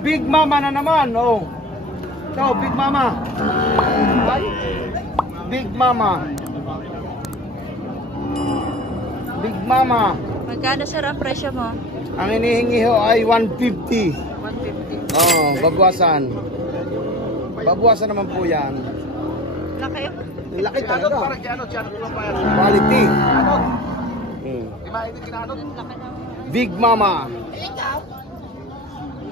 Big Mama na naman, oh. Ito, Big Mama. Big Mama. Big Mama. Magkano sir ang presyo mo? Ang hinihingi ho ay 150. 150. Oh, babawasan. Babawasan naman po yan. Laki. Laki talaga. Quality. Big Mama.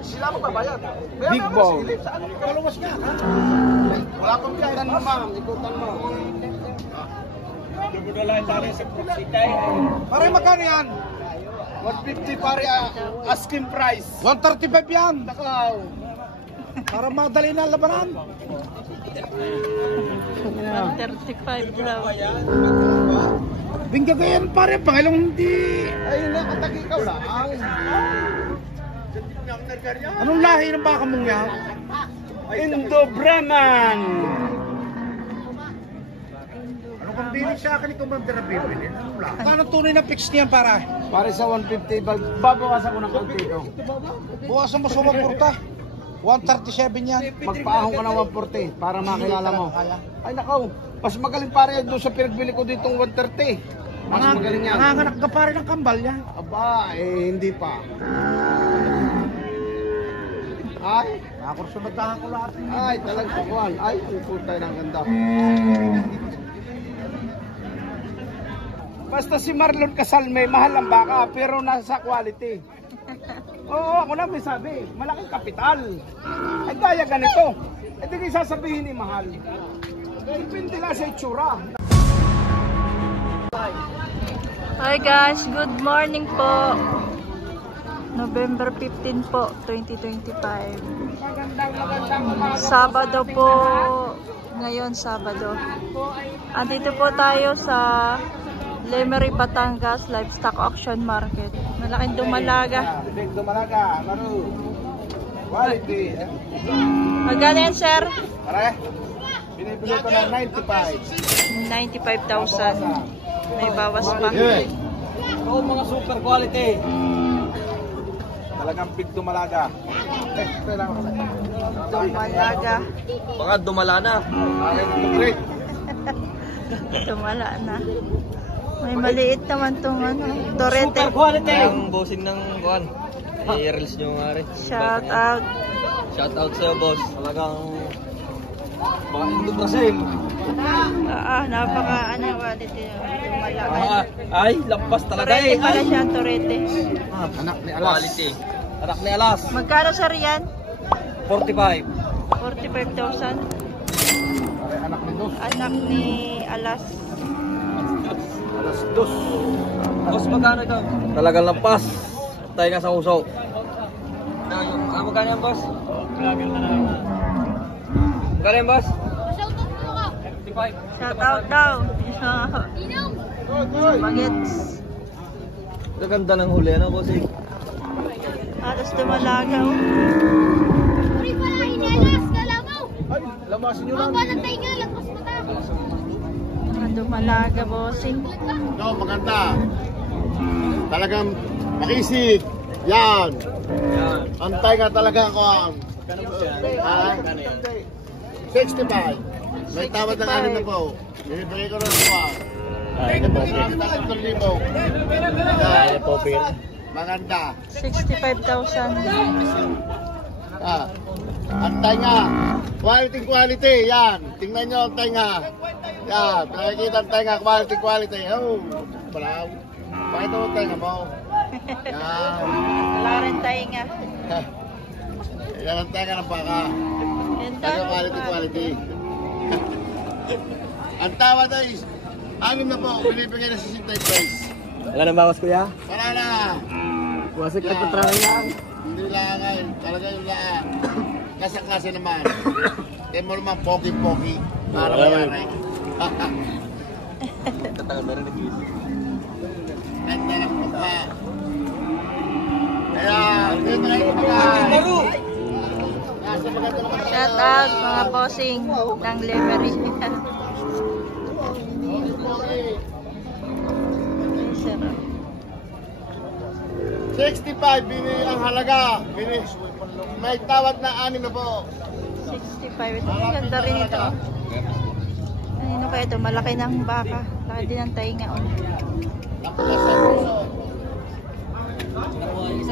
Sila mo babayad. Big Ball. Kaluwas nga, ha? Wala akong Ikutan mo, ma'am. Ikutan mo. Pare, magkano yan? 150 pare, asking price. 135 yan. Nakaw. Para madali na labanan. 135 daw. Bingga yan pare, pangalong hindi. Ay, nakatagi ikaw lang. Anong lahi ng baka mong yan? Indo Brahman. Ano kang bilig sa akin ito bang bibili? Anong lahi? Paano tunay na fix niyan para? Pare sa 150, babawasan ko ng konti ito. Buwasan mo sa mapurta. 137 yan. Magpaahon ka ng 140 para makilala mo. Ay nakaw, mas magaling pare doon sa pinagbili ko ditong 130. Mas magaling yan. Nanganganak ka pare ng kambal yan. Aba, hindi pa. Ay, Nakakursunadahan ko lahat. ay, talagang kukuhan. Ay, ang putay ng ganda. Basta si Marlon Casalme, mahal ang baka, pero nasa quality. Oo, ako lang may sabi, malaking kapital. Ay, kaya ganito. Eh, di sasabihin ni mahal. Depende lang sa itsura. Hi guys, good morning po. November 15 po, 2025. Sabado po. Ngayon, Sabado. Andito po tayo sa Lemery, Batangas Livestock Auction Market. Malaking dumalaga. Big dumalaga, laro. Quality. Magkano yan, sir? Pare, binibili ko ng 95. 95,000. May bawas pa. Oo, mga super quality. Talagang big dumalaga. Dumalaga. Baka dumala na. Great. Dumala na. May maliit naman tong ano, torete. Ang bossing ng kuan. I-reels nyo nga rin. Shout out. Shout out sa'yo, boss. Talagang baka Indo Brazil. Napaka ano, quality. Dumala. Ay, lampas talaga Torete eh. pala siya, torete. Anak ni Alas. Quality. Anak ni Alas. Magkano sir yan? 45. 45,000. Anak ni Dos. Anak ni Alas. Alas Dos. Boss, magkano ito? Talagang lampas. Tayo nga sa uso. Magkano yan, boss? Magkano yan, boss? 55. Shout out daw. Bagets. Gaganda ng huli, ano, boss? Halos dumalaga oh. Uri pala, inalas ka lang mo. Ay, lamasin nyo lang. Baba ng tainga, lagpas mo ta. Dumalaga, bossing. No, maganda. Talagang makisig. Yan. Yan. Antay nga talaga ako. Ha? 65. May tawad ng 6 na po. Binibigay ko ng 2. Ay, na po. 3,000. Ay, na po, maganda. 65,000. Antay nga. Quality. Yan. Tingnan nyo ang tainga. Yan. Nakikita ang tainga. Quality. Oh. Bravo. Pakita mo ang tainga mo. Yan. Wala rin tayo nga. Yan ang tainga ng baka. Ganda. Quality. Ang tawad ay 6 na po. Binibigay na 65. Wala nang bawas, kuya? Wala na. Wasik at patrahe lang. Hindi lang ngayon. Talaga yung lang. Kasa-klase naman. Kaya mo naman pogi-pogi. Para mayari. Tatangan na rin nag-iisip. Ganda lang po pa. Kaya, dito na yung mga. Shout out mga bossing ng Lemery. 65 bini ang halaga. May tawad na 6 na po. 65. Ito, ang ganda rin ito. Ano kaya ito? Malaki ng baka. Laki din ang tainga. Oh.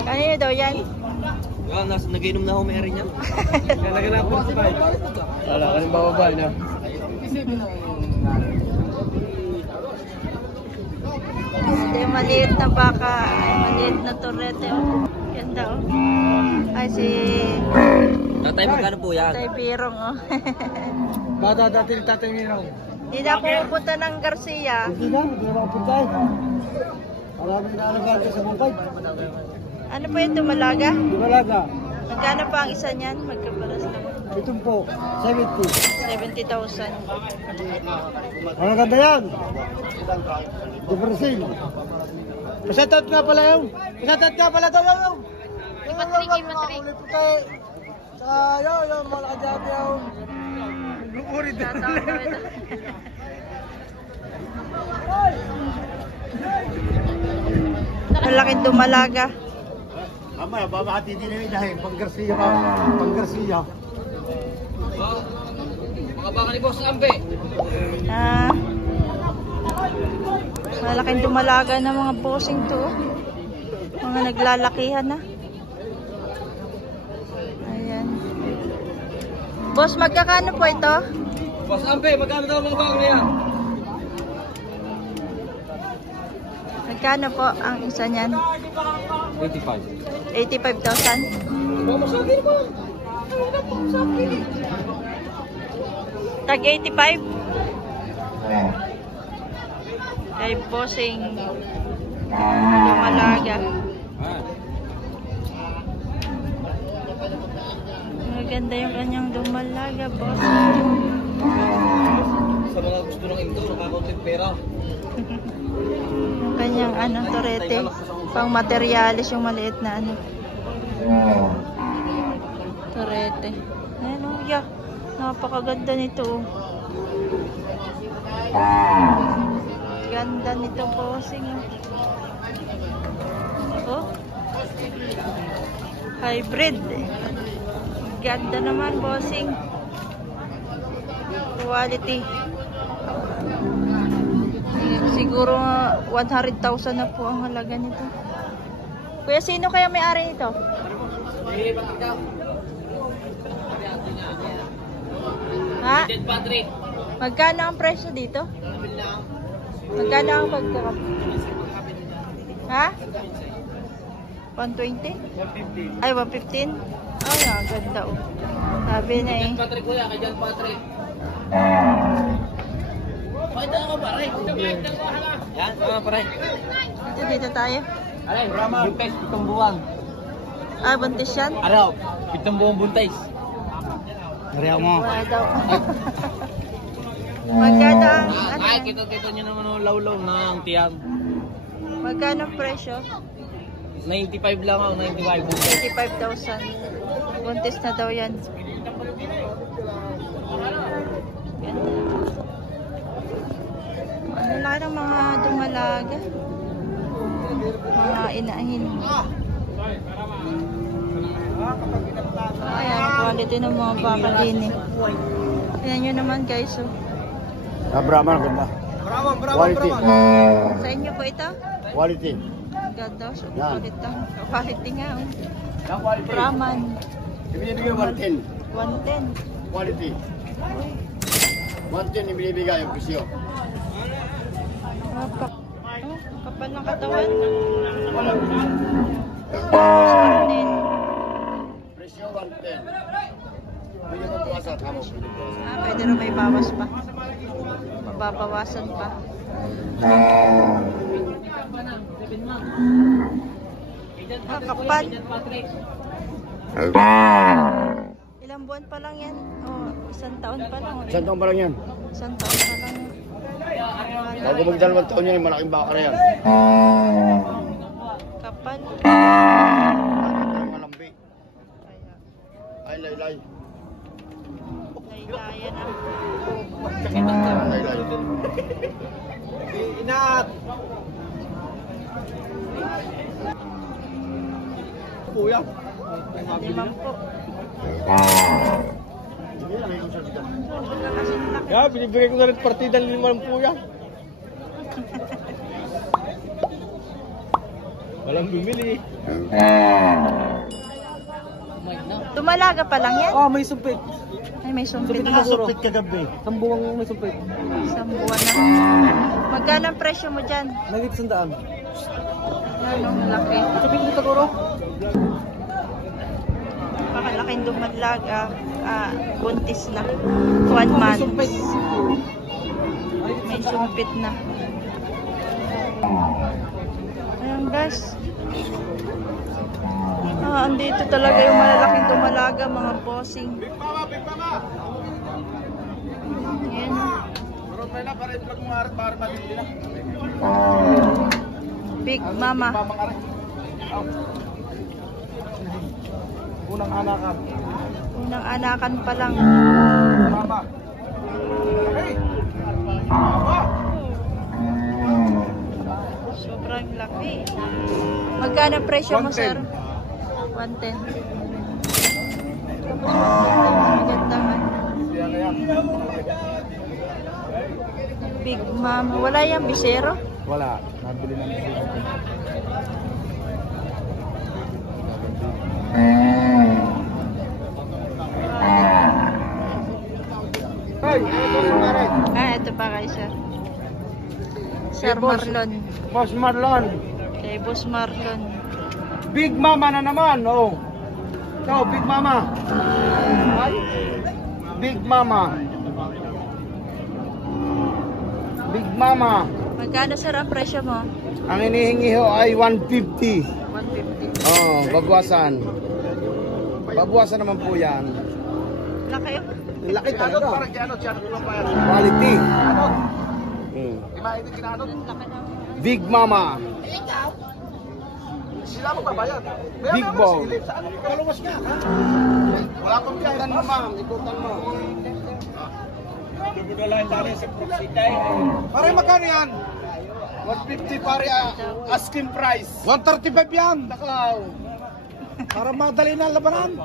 Kanino daw yan? Nag-inom na ako may rin yan. Talaga na po sa bahay. Wala ka rin bababa na. Ito yung maliit na baka. Ay, maliit na torete. Oh. Ganda oh. Ay, si Tatay, magkano po yan? Tatay Pirong oh. Bata dati ni Tatay Mirong. Hindi na ako pupunta ng Garcia. Hindi na makapunta eh. Maraming naalagaan ka sa bukay. Ano po yung tumalaga? Di malaga. Magkano pa ang isa niyan? Magkaparas lang. Itong po, 70. 70,000. Ang ganda yan. Di Brazil. Pasatot nga pala yun. Pasatot nga pala ito yun. Matrik. Sa yun, malaki dyan yun. Ulit na. Malaking dumalaga. Mamaya, babahati din namin dahil pang Garcia. Pang Garcia. Mga baka ni Boss Ambe. Ah, malaking dumalaga ng mga bossing to. Mga naglalakihan na. Ayan. Boss, magkakano po ito? Boss Ambe, magkano daw mga baka niya? Magkano po ang isa niyan? 25. 85,000? Tag 85? Kay bossing dumalaga. Maganda yung kanyang dumalaga, bossing. Sa mga gusto ng ito, nakakunting pera. Yung kanyang torete. Pang materialis yung maliit na torete. Ayan o, yeah. Napakaganda nito. Ganda nito, bossing. Oh. Hybrid. Ganda naman, bossing. Quality. Siguro 100,000 na po ang halaga nito. Kuya, sino kaya may-ari nito? Ha? Magkano ang presyo dito? Magkano ang pagkakap? Ha? 120? Ay, 115? Ay, ang ganda oh. Sabi na eh. Patrick kuya, kay John Patrick. Yan, pare. Dito tayo. Alay, buntis, 7 buwan. Ah, buntis yan? Araw, 7 buwang buntis. Ariyaw mo. Wala daw. Magkano ang Ay, kita nyo naman ang lawlaw ng tiyam. Magkano ang presyo? 95 lang ako, 95 buntis. 85,000. Buntis na daw yan. Ano laki ng mga dumalaga? Mga inahin. Ayan, quality ng mga baka din eh. Ayan nyo naman guys. Oh. Brahman, ganda. Quality. Sa inyo po ito? Quality. Ganda. So, Yan. quality nga. Oh. Brahman. Ibinibigay 110. 110. Quality. 110 ibinibigay yung presyo. Kapal ng katawan. Presyo 110. Hindi mo buwasan, kamo. Pwede rin may bawas pa. Mababawasan pa. Kapal. Ilang buwan pa lang yan? Oh, 1 taon pa lang. Isang taon pa lang yan. 1 taon pa lang yan. Bago mag-2 taon yan, malaking baka na yan. Kapal. Malambi. Ay, laylay. Laylayan ah. Laylay. Inat! po yan. 5 po. Yeah, binibigay ko na rin partida ng 5 po yan. Walang bumili. Tumalaga pa lang yan? Oh, may sumpit. Ay, may sumpit. Sumpit kagabi. Sambuang may sumpit. Isang buwan na. Magkano ang presyo mo dyan? Nagit sandaan. Anong laki? Sabihin mo siguro? Pakalaking dumalaga. Buntis na. 1 month. May sumpit na. Ayan guys. Andito talaga yung malalaking dumalaga, mga bossing. Ayan. Big Mama. Unang anakan. Unang anakan pa lang. Mama. Hey! Sobrang laki. Magkano presyo mo, sir? 110. Maganda nga. Big Mama. Wala yung bisero? Wala. Nabili ng bisero. Ito pa kay sir. Sir Marlon. Boss Marlon. Kay Boss Marlon. Big Mama na naman, oh. So, Big Mama. Big Mama. Big Mama. Magkano sir ang presyo mo? Ang hinihingi ho ay 150. 150. Oh, babawasan. Babawasan naman po yan. Laki yun. Laki talaga. Quality. Laki ng... Big Mama. Sila mo babayad. Big Ball. Kaluwas nga, ha? Wala pang Ikutan mo, ma'am. Ikutan mo. Pare, magkano yan? 150 pare asking price. 135 yan. Nakaw. Para madali na labanan.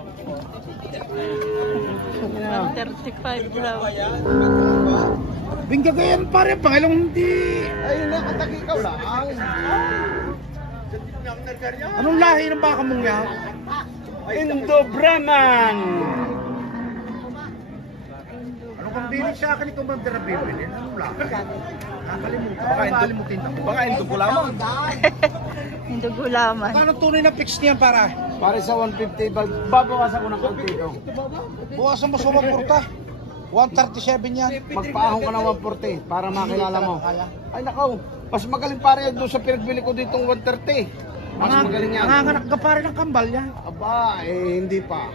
135 daw. Bingga ganyan pare, pangalong hindi. Ayun na, katagi ikaw lang. Anong lahi ng baka mong yan? Indo Brahman. Ano kang binig sa akin ikaw bang bibili? Anong lahi? Nakalimutan. Baka Indo Gulaman. Hindi gulaman. Ano tunay na fix niyan para? Pare sa 150, babawasan ko ng konti ito. Buwasan mo sa mapurta. 137 yan. Magpaahon ka ng 140 para makilala mo. Ay nakaw, mas magaling pare doon sa pinagbili ko ditong 130. Mas magaling yan. Nanganganak ka pare ng kambal yan. Aba, hindi pa.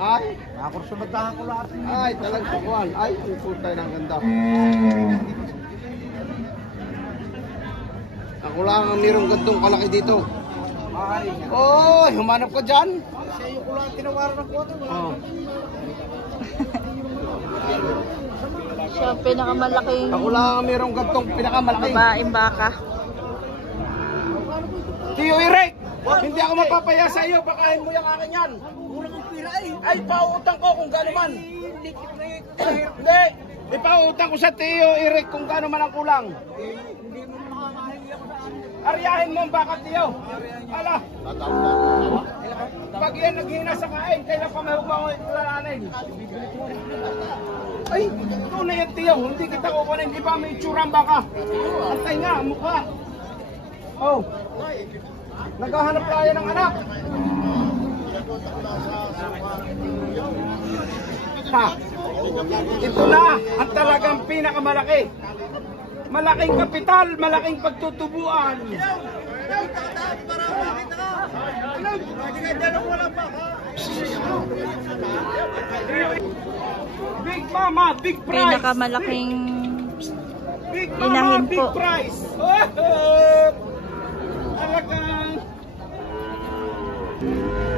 Ay, Nakakursunadahan ko lahat. ay talagang kuwan. Ay, ang putay ng ganda. Ako lang ang mayroong gantong kalaki dito. Oh, humanap ka dyan. Sa iyo ko lang tinawaran ng kwoto. Oh. Siya ang pinakamalaking Ako lang ang mayroong gantong pinakamalaki. babaeng baka. Tiyo Eric, hindi ako mapapaya sa iyo. Bakain mo yung akin yan. Ay, pauutang ko kung gano'n man. Hindi, ipauutang ko sa Tiyo Eric kung gano'n man ang kulang. Aryahin mo ang baka, Tiyo. Ala. Pag yan naghina sa kain, kailan pa may humawin lalanin. Ay, tunay yan, Tiyo. Hindi kita kukunin. Iba may itsura ang baka. Antay nga, mukha. Oh. Naghahanap tayo ng anak. Ha. Ito na ang talagang pinakamalaki. Malaking kapital, malaking pagtutubuan. Big Mama, big price. Pinakamalaking Big inahin Mama, big po. price. Talagang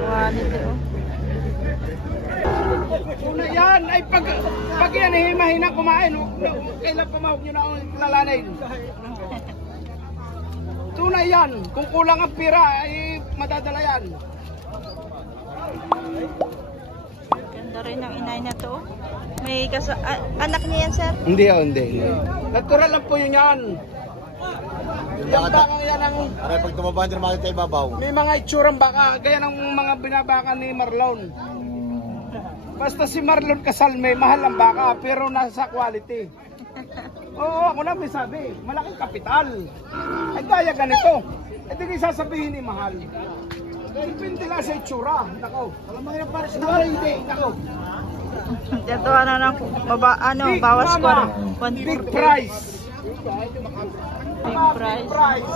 quality. una yan ay pag yan eh mahina kumain, kailan pa mahog nyo na akong lalanin. Ito Tunay yan. Kung kulang ang pira, ay madadala yan. Ganda rin ang inay na to. May anak niya yan, sir? Hindi, hindi. Natural lang po yun yan. Yung bakang yan ang... Aray, pag tumaba din naman tayo ibabaw. May mga itsurang baka, gaya ng mga binabaka ni Marlon. Basta si Marlon Casalme, mahal ang baka, pero nasa quality. Oo, ako lang may sabi, malaking kapital. Ay gaya ganito, eh di kayo sasabihin ni mahal. Depende lang sa itsura. Nako, alam mo yung pares na hindi, nako. Dito bawas ko. Big price. Big price. Price.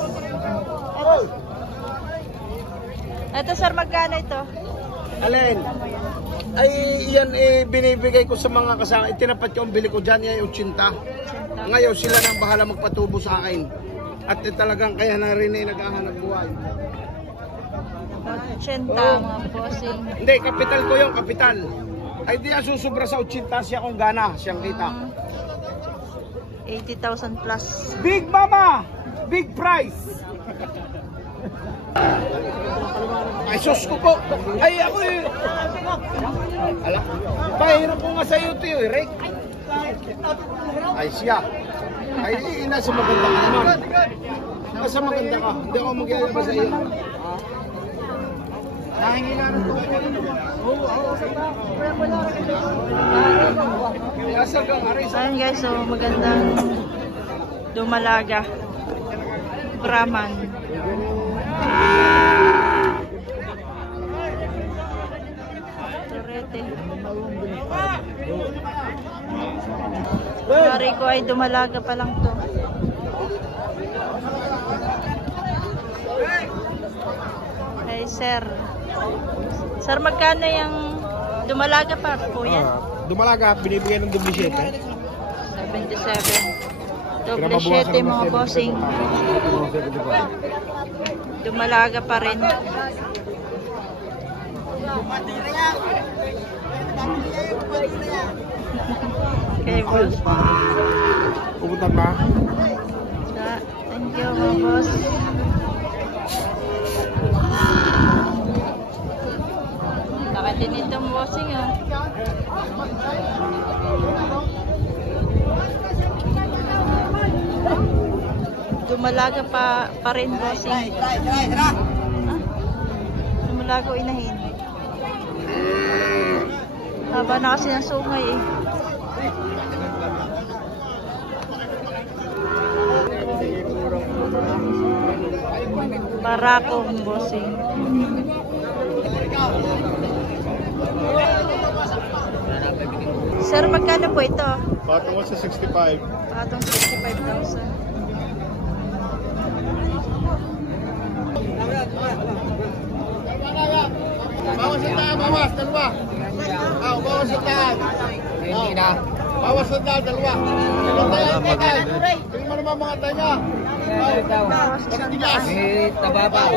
Ito, sir, magkano ito? Alin? Ay, yan binibigay ko sa mga kasama. Itinapat ko ang bili ko dyan, yan 80. Ngayon, sila nang bahala magpatubo sa akin. At talagang kaya na rin naghahanap buhay. 80, mga bossing. Hindi, kapital ko yung kapital. Ay di susubra sa 80 siya kung gana, siyang kita. 80,000 plus. Big mama! Big price! Ay sus ko po! Ay ako eh! Ala, pahirap ko nga sa iyo tiyo eh, Rick. Ay siya. Ay nasa maganda ka naman. Nasa maganda ka. Hindi ako mag-ialaba sa iyo. Nahingilan ko. Ayan guys, so magandang dumalaga. Brahman. Torete. Pari ko ay dumalaga pa lang to. Ay sir. Sir, magkano yung dumalaga pa po yan? Dumalaga, binibigyan ng 77. 77. Doble 7 mga bossing. Dumalaga pa rin. Okay, boss. Pupunta na. Thank you mga boss. Laki din itong bossing oh. Dumalaga pa rin bossing. Dumalaga o inahin. Haba na kasi ng sungay eh. Barakong bossing. Sir, magkano po ito? Patungkol sa 65. Patong 65,000. Bawas sa daan, bawas, dalawa. Bawas sa daan. Hindi na. Bawas sa daan, dalawa. Tingnan mo naman mga tayo. Pagtigas. Tababaw.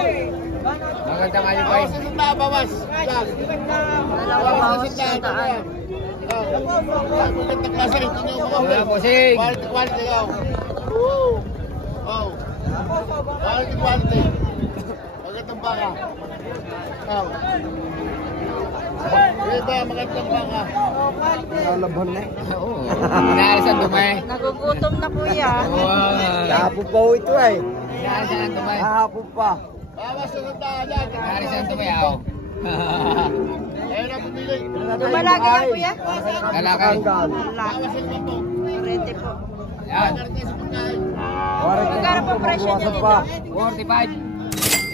Maganda nga yung Bawas sa daan, bawas. Dalawa bawas sa daan. Magandang klase rin. Wala po, sing. Quality yaw. Quality. Magandang baka. Diba, magandang baka. Nalabhan na eh. Oo. Inaalisan dumay. Nagugutom na kuya. Kahapon pa ho ito eh. Inaalisan dumay. Kahapon pa. Bawas sa daan yan. Inaalisan dumay ako. Ayun na pumili. Dumalaga yan kuya? Lalakay. Lalaki. Torete po. Yan. Magkano po presyo nyo nito? 45.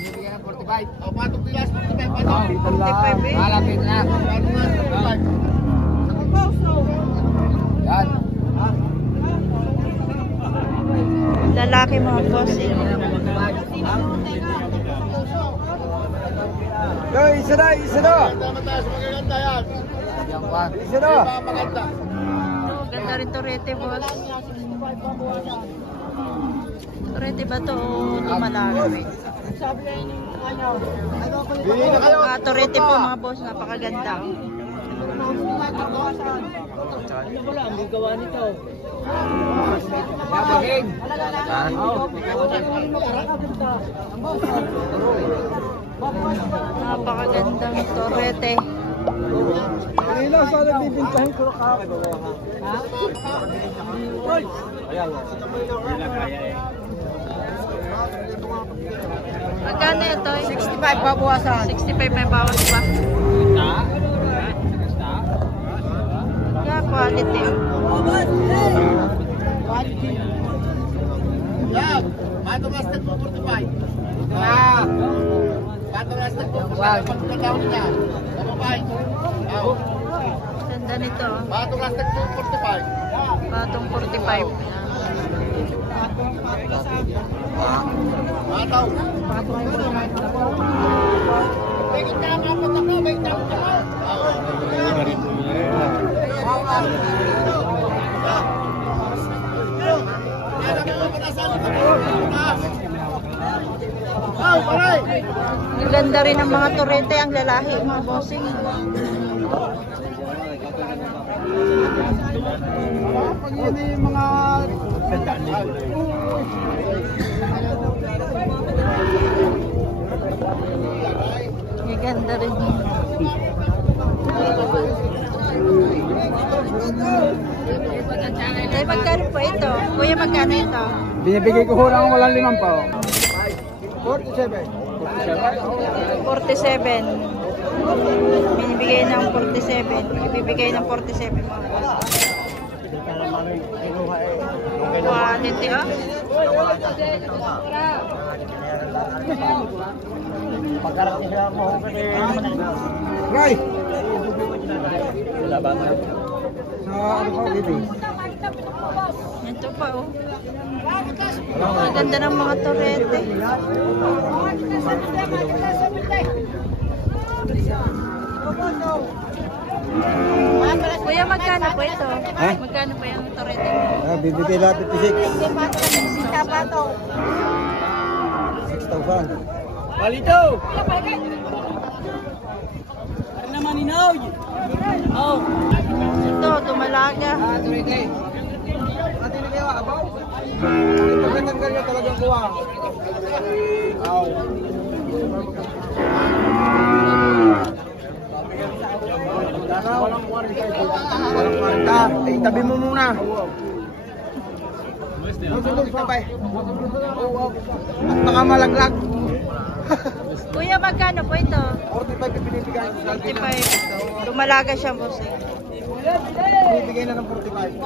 Bibigyan ng 45. Patong tilas, patong. 45 eh. Malapit na. Yan. Lalaki mga bossing. Yo, isa na, isa na. Mataas, magaganda yan. Yan pa. Isa na. Maganda. Ganda rin torete boss. Torete ba to o dumalaga? Bili na kayo. Torete po mga boss, napakaganda. Napakagandang torete. Ilang sa nagbibintahin ko ka. Magkano ito? 65 babawasan. 65 may bawas pa. Yeah, quality. Yan. Pato plastic po 45. Pato plastic po 45. Pagkakataon niya. Kapapay. Ganda nito. Pato plastic po 45. Patong 45. Pataw. Ang ganda rin ng mga torete, ang lalaki, mga bossing. Pag yun yung mga... Ang ganda rin. Eh, magkano po ito? Kuya, magkano ito? Binibigay ko ho lang walang 5 pa. 47. 47. Binibigay ng 47. Ibibigay ng 47 mga boss. Quality, oh. Ray! Sa ano pa, baby? Ito pa, oh. Ang ganda ng mga torete. Kuya, magkano po ito? Magkano po yung torete mo? Bibigay lahat 56. 6,000. Palito! Naman inaw! Oh! Ito, dumalaga. Pagkatanggal niya talagang kuha. Walang 40. Ay, tabi mo muna. At baka malaglag. Kuya, magkano po ito? 45 pinibigay. 45. Dumalaga siya, boss. Pinibigay na ng 45.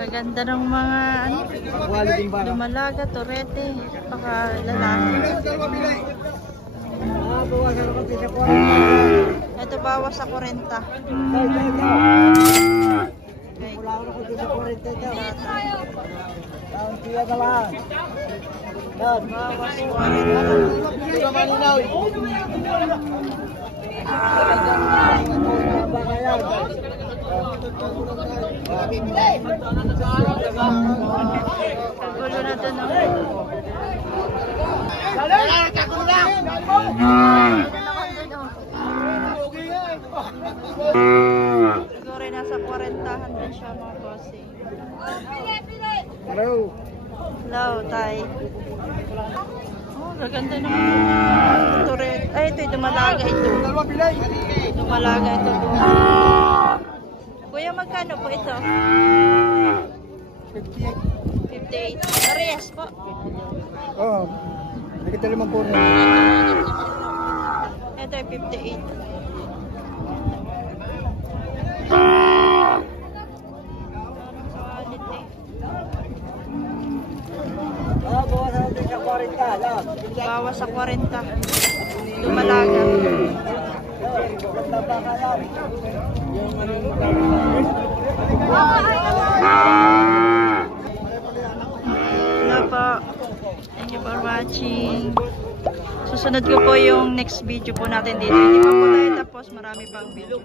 Gaganda ng mga ano, dumalaga, torete, baka lalaki. Ito bawas sa 40. Okay. Bawas 40. Kagulo na dun, oh. Siguro nasa 40-han din siya, mga bossing. Hello. Hello, tay. Oh, gaganda ng turret. Ay, ito, dumalaga ito. Dumalaga ito. Kuya, magkano po ito? 58. Parehas po. Oh, nakita 5 po rin. Ito ay 58. Bawas sa 40. Dumalaga. Wala po. Thank you for watching. Susunod ko po yung next video po natin dito. Hindi pa po tayo tapos. Marami pang video.